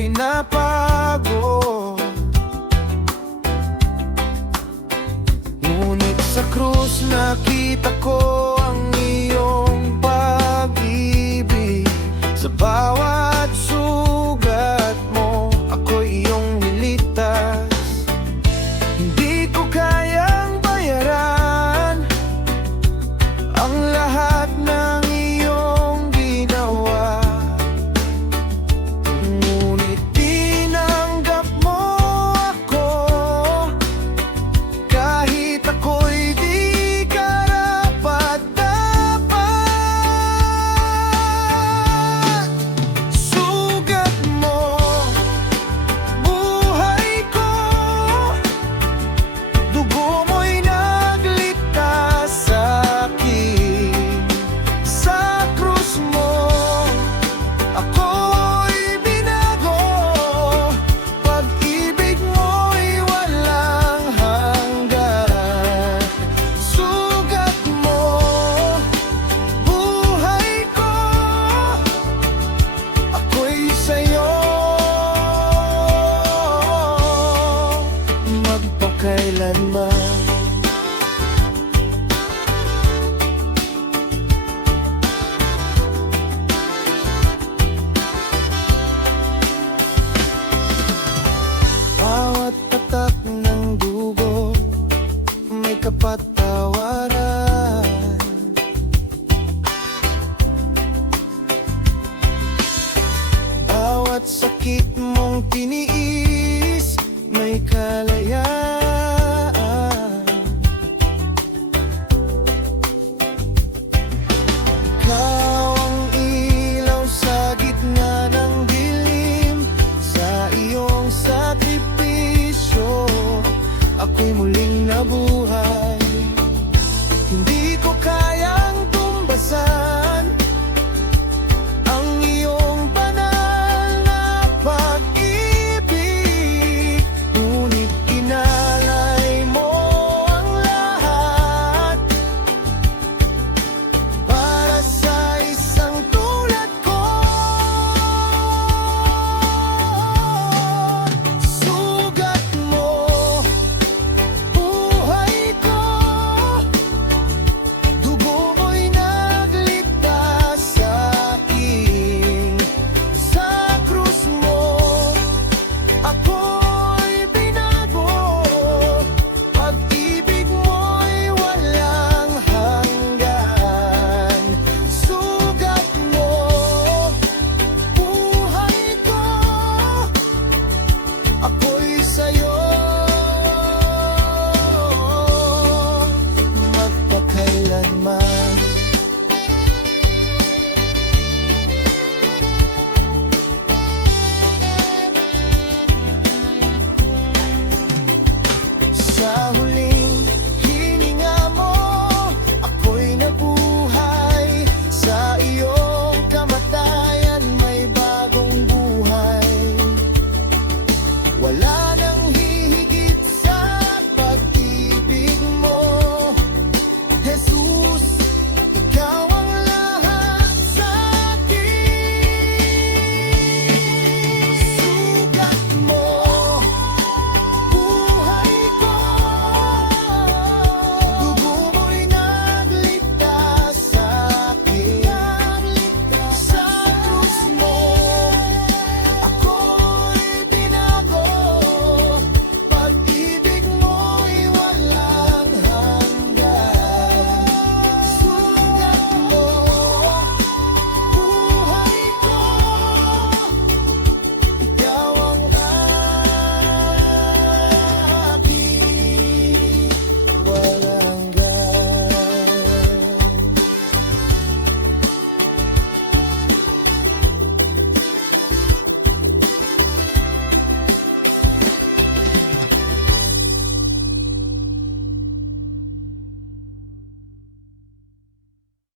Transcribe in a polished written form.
ako'y napagod. Ngunit sa krus nakita ko ang iyong pag-ibig. Sa bawat sugat mo, ako'y iyong nilitas. Hindi ko kayang bayaran ang lahat ng iyong ginawa. Ngunit tinanggap mo ako, kahit ako'y di karapat-dapat. Sugat mo, buhay ko, dugo mo'y nagligtas sa'kin. Sa krus mo, ako'y binago. Pag-ibig mo'y walang hanggan. Sugat mo, buhay ko, ako'y sa'yo magpakailanman. Bawat tatak ng dugo may kapatawaran. Bawat sakit mong tiniis may kalayaan.